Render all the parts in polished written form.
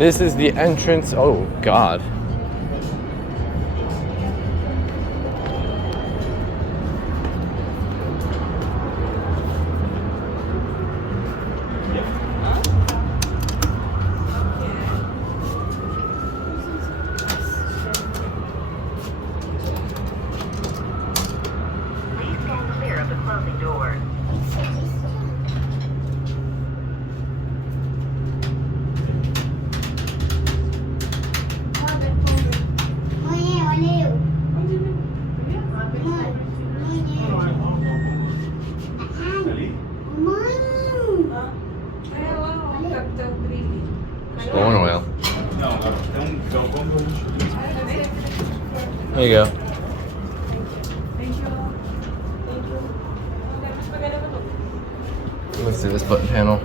This is the entrance. Oh, God. Going oil. There you go. Let's see this button panel.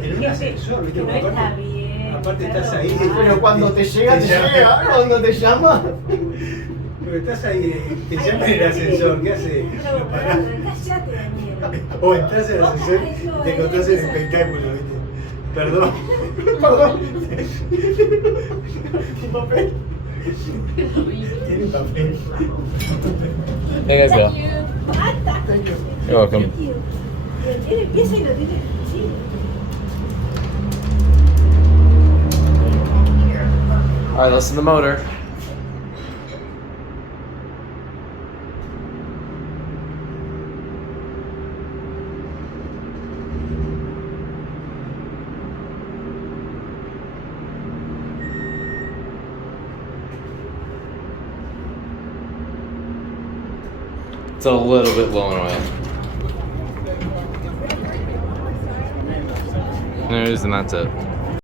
En un ascensor, ¿viste? No está bien. Aparte estás ahí. Pero cuando te llega, te llega. Cuando te llama. Pero estás ahí, te llama en el ascensor, ¿qué haces? Pero, Lo parás. cállate, Daniel. O entras en el ascensor y te encontrás en el espectáculo, ¿viste? Perdón. Perdón. ¿Qué papel? Tiene papel. Hey guys, go. Thank you. You're welcome. Él empieza y lo tiene. Sí. All right, listen to the motor. It's a little bit low in oil. There's and that's it.